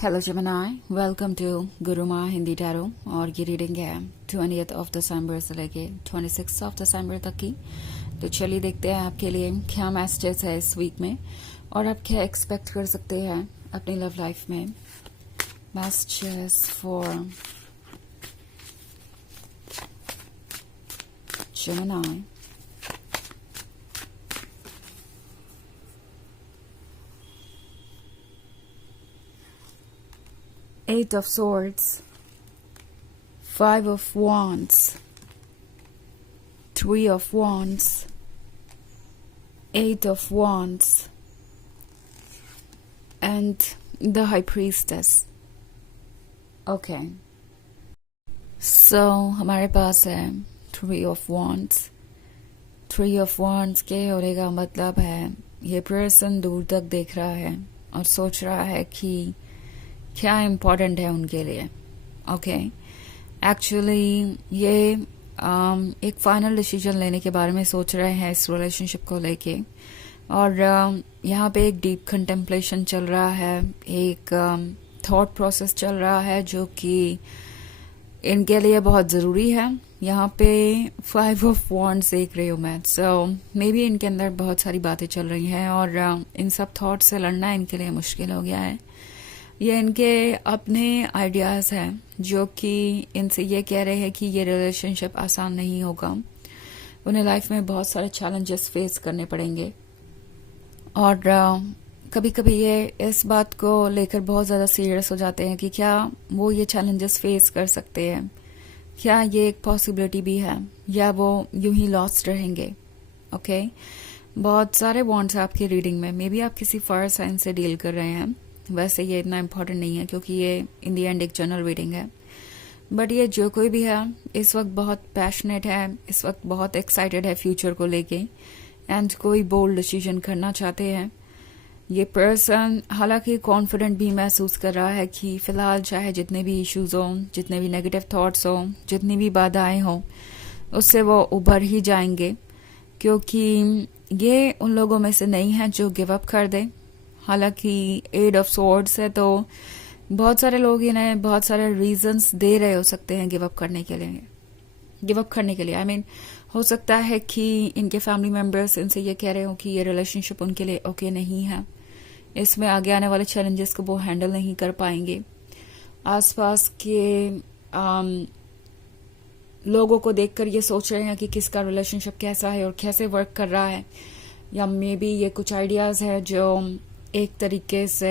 Hello Gemini, welcome to Guruma Hindi tarot. और ये reading है 20th ऑफ दिसंबर से लेके 26 ऑफ दिसंबर तक की। तो चलिए देखते हैं आपके लिए क्या मैसेजेस है इस वीक में और आप क्या एक्सपेक्ट कर सकते हैं अपनी लव लाइफ में। Messages for Gemini। Eight of Swords, Five of Wands, Three of Wands, Eight of Wands, and the High Priestess. Okay. So हमारे पास है Three of Wands. Three of Wands के होने का मतलब है ये पर्सन दूर तक देख रहा है और सोच रहा है कि क्या इम्पोर्टेंट है उनके लिए। ओके, एक्चुअली ये एक फाइनल डिसीजन लेने के बारे में सोच रहे हैं इस रिलेशनशिप को लेके। और यहाँ पे एक डीप कंटेम्पलेशन चल रहा है, एक थॉट प्रोसेस चल रहा है जो कि इनके लिए बहुत ज़रूरी है। यहाँ पे 5 ऑफ वॉन्ड्स देख रही हूँ मैं। सो मे बी इनके अंदर बहुत सारी बातें चल रही हैं और इन सब थॉट से लड़ना इनके लिए मुश्किल हो गया है। ये इनके अपने आइडियाज़ हैं जो कि इनसे ये कह रहे हैं कि ये रिलेशनशिप आसान नहीं होगा। उन्हें लाइफ में बहुत सारे चैलेंजेस फेस करने पड़ेंगे और कभी कभी ये इस बात को लेकर बहुत ज़्यादा सीरियस हो जाते हैं कि क्या वो ये चैलेंजेस फेस कर सकते हैं, क्या ये एक पॉसिबिलिटी भी है या वो यूं ही लॉस्ट रहेंगे। ओके, बहुत सारे वॉन्ट्स आपकी रीडिंग में। मे बी आप किसी फायर साइन से डील कर रहे हैं। वैसे ये इतना इम्पोर्टेंट नहीं है क्योंकि ये इन दी एंड एक जनरल रीडिंग है। बट ये जो कोई भी है इस वक्त बहुत पैशनेट है, इस वक्त बहुत एक्साइटेड है फ्यूचर को लेके एंड कोई बोल्ड डिसीजन करना चाहते हैं। ये पर्सन हालांकि कॉन्फिडेंट भी महसूस कर रहा है कि फिलहाल चाहे जितने भी इश्यूज हों, जितने भी नेगेटिव थॉट्स हों, जितनी भी बाधाएं हों, उससे वो उभर ही जाएंगे क्योंकि ये उन लोगों में से नहीं है जो गिव अप कर दें। हालांकि एट ऑफ स्वॉर्ड्स है तो बहुत सारे लोग इन्हें बहुत सारे रीजंस दे रहे हो सकते हैं गिव अप करने के लिए। आई मीन हो सकता है कि इनके फैमिली मेंबर्स इनसे ये कह रहे हो कि ये रिलेशनशिप उनके लिए ओके नहीं है, इसमें आगे आने वाले चैलेंजेस को वो हैंडल नहीं कर पाएंगे। आसपास के लोगों को देखकर ये सोच रहे हैं कि किसका रिलेशनशिप कैसा है और कैसे वर्क कर रहा है, या मे बी ये कुछ आइडियाज है जो एक तरीके से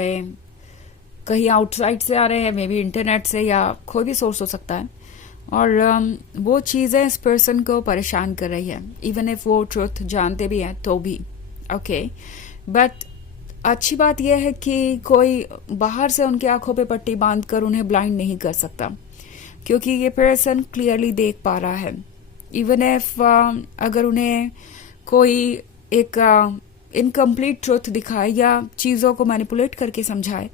कहीं आउटसाइड से आ रहे हैं, मे बी इंटरनेट से या कोई भी सोर्स हो सकता है। और वो चीज़ें इस पर्सन को परेशान कर रही है, इवन इफ वो ट्रुथ जानते भी हैं तो भी। ओके, बट अच्छी बात यह है कि कोई बाहर से उनकी आंखों पे पट्टी बांधकर उन्हें ब्लाइंड नहीं कर सकता क्योंकि ये पर्सन क्लियरली देख पा रहा है। इवन इफ अगर उन्हें कोई एक इनकम्प्लीट ट्रुथ दिखाए या चीज़ों को मैनिपुलेट करके समझाए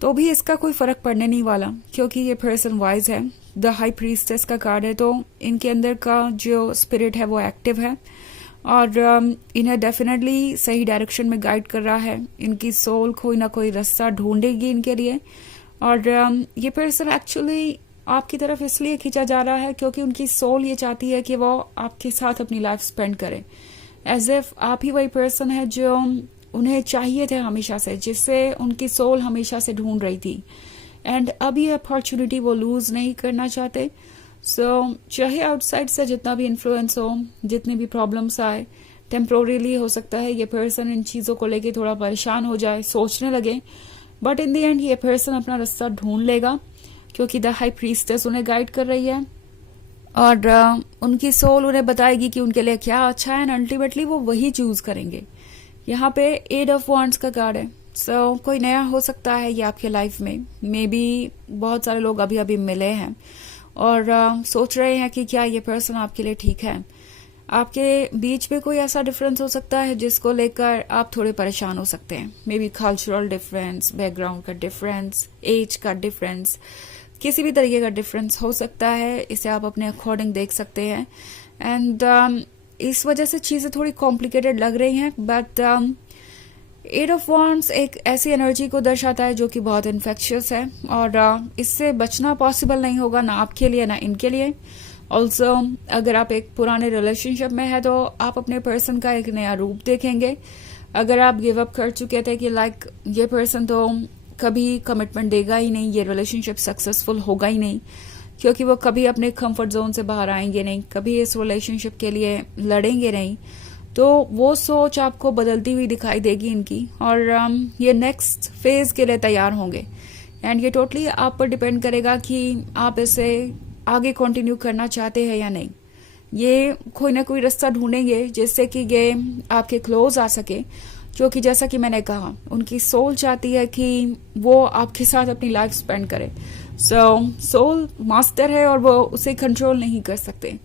तो भी इसका कोई फर्क पड़ने नहीं वाला क्योंकि ये पर्सन वाइज है। द हाई प्रीस्टेस का कार्ड है तो इनके अंदर का जो स्पिरिट है वो एक्टिव है और इन्हें डेफिनेटली सही डायरेक्शन में गाइड कर रहा है। इनकी सोल कोई ना कोई रास्ता ढूंढेगी इनके लिए। और ये पर्सन एक्चुअली आपकी तरफ इसलिए खींचा जा रहा है क्योंकि उनकी सोल ये चाहती है कि वो आपके साथ अपनी लाइफ स्पेंड करे, एज इफ आप ही वही पर्सन है जो उन्हें चाहिए थे हमेशा से, जिससे उनकी सोल हमेशा से ढूंढ रही थी एंड अब ये अपॉर्चुनिटी वो लूज नहीं करना चाहते। सो चाहे आउटसाइड से जितना भी इन्फ्लुएंस हो, जितनी भी प्रॉब्लम्स आए, टेम्पोरेली हो सकता है ये पर्सन इन चीज़ों को लेके थोड़ा परेशान हो जाए, सोचने लगे, बट इन द एंड ये पर्सन अपना रास्ता ढूंढ लेगा क्योंकि द हाई प्रीस्टेस उन्हें गाइड कर रही है और उनकी सोल उन्हें बताएगी कि उनके लिए क्या अच्छा है एंड अल्टीमेटली वो वही चूज करेंगे। यहाँ पे एट ऑफ वॉन्ड्स का कार्ड है। सो कोई नया हो सकता है ये आपके लाइफ में। मे बी बहुत सारे लोग अभी अभी मिले हैं और सोच रहे हैं कि क्या ये पर्सन आपके लिए ठीक है। आपके बीच में कोई ऐसा डिफरेंस हो सकता है जिसको लेकर आप थोड़े परेशान हो सकते हैं। May be cultural difference, background का डिफरेंस, एज का डिफरेंस, किसी भी तरीके का डिफरेंस हो सकता है। इसे आप अपने अकॉर्डिंग देख सकते हैं एंड इस वजह से चीज़ें थोड़ी कॉम्प्लिकेटेड लग रही हैं। बट एट ऑफ वॉन्ड्स एक ऐसी एनर्जी को दर्शाता है जो कि बहुत इन्फेक्शियस है और इससे बचना पॉसिबल नहीं होगा, ना आपके लिए ना इनके लिए। ऑल्सो अगर आप एक पुराने रिलेशनशिप में है तो आप अपने पर्सन का एक नया रूप देखेंगे। अगर आप गिव अप कर चुके थे कि लाइक ये पर्सन तो कभी कमिटमेंट देगा ही नहीं, ये रिलेशनशिप सक्सेसफुल होगा ही नहीं, क्योंकि वो कभी अपने कंफर्ट जोन से बाहर आएंगे नहीं, कभी इस रिलेशनशिप के लिए लड़ेंगे नहीं, तो वो सोच आपको बदलती हुई दिखाई देगी इनकी, और ये नेक्स्ट फेज के लिए तैयार होंगे। एंड ये टोटली आप पर डिपेंड करेगा कि आप इसे आगे कंटिन्यू करना चाहते हैं या नहीं। ये कोई ना कोई रास्ता ढूंढेंगे जिससे कि ये आपके क्लोज आ सके, क्योंकि जैसा कि मैंने कहा उनकी सोल चाहती है कि वो आपके साथ अपनी लाइफ स्पेंड करे। सोल मास्टर है और वो उसे कंट्रोल नहीं कर सकते।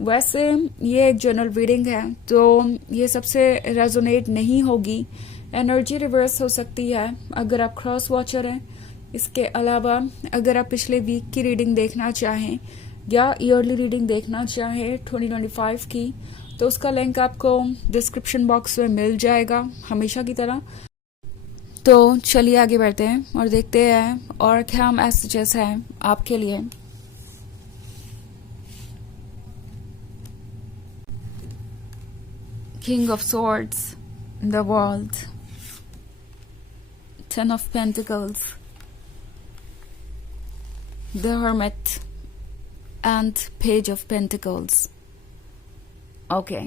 वैसे ये एक जनरल रीडिंग है तो ये सबसे रेजोनेट नहीं होगी, एनर्जी रिवर्स हो सकती है अगर आप क्रॉस वॉचर हैं। इसके अलावा अगर आप पिछले वीक की रीडिंग देखना चाहें या ईयरली रीडिंग देखना चाहें 2025 की, तो उसका लिंक आपको डिस्क्रिप्शन बॉक्स में मिल जाएगा हमेशा की तरह। तो चलिए आगे बढ़ते हैं और देखते हैं और क्या मैसेजेस हैं आपके लिए। King of Swords, the World, Ten of Pentacles, the Hermit, and Page of Pentacles. Okay.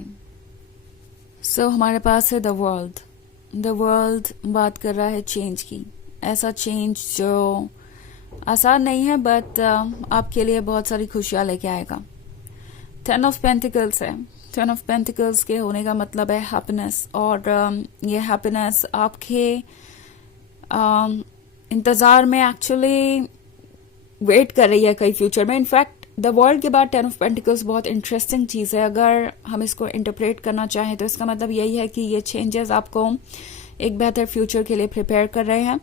So हमारे पास है The World. The World बात कर रहा है चेंज की, ऐसा चेंज जो आसान नहीं है बट आपके लिए बहुत सारी खुशियां लेके आएगा। Ten of Pentacles है। Ten of Pentacles के होने का मतलब है हैप्पीनेस, और ये हैप्पीनेस आपके इंतजार में एक्चुअली वेट कर रही है कई फ्यूचर में। इनफैक्ट द वर्ल्ड के बाद टेन ऑफ पेंटिकल्स बहुत इंटरेस्टिंग चीज है। अगर हम इसको इंटरप्रेट करना चाहें तो इसका मतलब यही है कि ये चेंजेस आपको एक बेहतर फ्यूचर के लिए प्रिपेयर कर रहे हैं।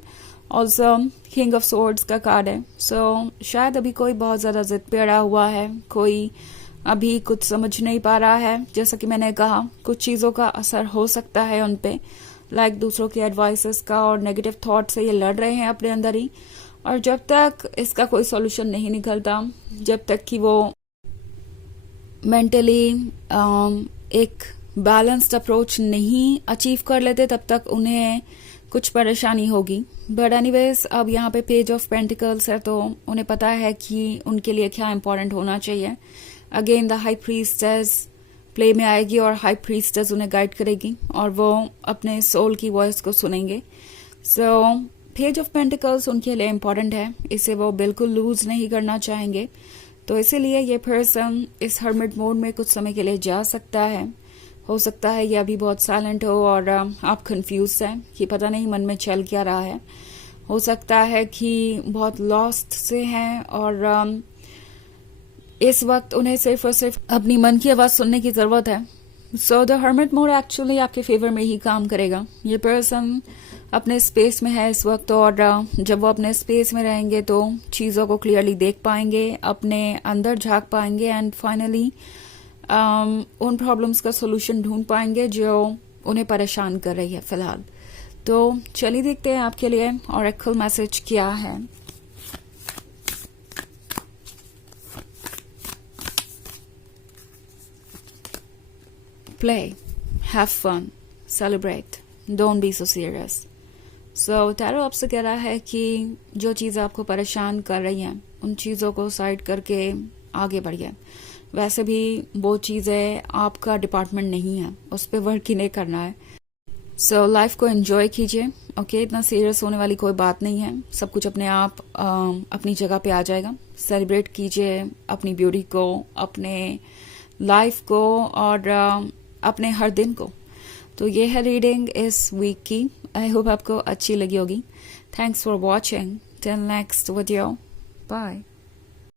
ऑल्सो किंग ऑफ सोर्ड्स का कार्ड है। सो शायद अभी कोई बहुत ज्यादा जिद पे अड़ा हुआ है, कोई अभी कुछ समझ नहीं पा रहा है। जैसा कि मैंने कहा कुछ चीजों का असर हो सकता है उन पे, लाइक दूसरों की एडवाइसेस का और नेगेटिव थॉट से ये लड़ रहे हैं अपने अंदर ही। और जब तक इसका कोई सॉल्यूशन नहीं निकलता, जब तक कि वो मेंटली एक बैलेंस्ड अप्रोच नहीं अचीव कर लेते, तब तक उन्हें कुछ परेशानी होगी। बट एनीवेज अब यहाँ पे पेज ऑफ पेंटिकल्स है तो उन्हें पता है कि उनके लिए क्या इंपॉर्टेंट होना चाहिए। Again the high priestess play में आएगी और हाई प्रीस्टेस उन्हें गाइड करेगी और वो अपने सोल की वॉइस को सुनेंगे। सो पेज ऑफ पेंटिकल्स उनके लिए इम्पोर्टेंट है, इसे वो बिल्कुल लूज नहीं करना चाहेंगे। तो इसीलिए ये पर्सन इस हर्मिट मोड में कुछ समय के लिए जा सकता है। हो सकता है ये अभी बहुत साइलेंट हो और आप कंफ्यूज हैं कि पता नहीं मन में चल क्या रहा है। हो सकता है कि बहुत लॉस्ट से हैं और इस वक्त उन्हें सिर्फ और सिर्फ अपनी मन की आवाज सुनने की जरूरत है। So the hermit mode actually आपके फेवर में ही काम करेगा। ये पर्सन अपने स्पेस में है इस वक्त और जब वो अपने स्पेस में रहेंगे तो चीजों को क्लियरली देख पाएंगे, अपने अंदर झांक पाएंगे एंड फाइनली उन प्रॉब्लम्स का सोल्यूशन ढूंढ पाएंगे जो उन्हें परेशान कर रही है फिलहाल। तो चलिए देखते हैं आपके लिए ऑरेकल मैसेज क्या है। Play, have fun, celebrate, don't be so serious. So tarot आपसे कह रहा है कि जो चीज़ें आपको परेशान कर रही हैं उन चीज़ों को साइड करके आगे बढ़िए। वैसे भी वो चीज़ें आपका डिपार्टमेंट नहीं है, उस पर वर्क ही नहीं करना है। सो लाइफ को एंजॉय कीजिए। ओके, इतना सीरियस होने वाली कोई बात नहीं है, सब कुछ अपने आप अपनी जगह पे आ जाएगा। सेलिब्रेट कीजिए अपनी ब्यूटी को, अपने लाइफ को और अपने हर दिन को। तो ये है रीडिंग इस वीक की। आई होप आपको अच्छी लगी होगी। Thanks for watching. Till next video, bye.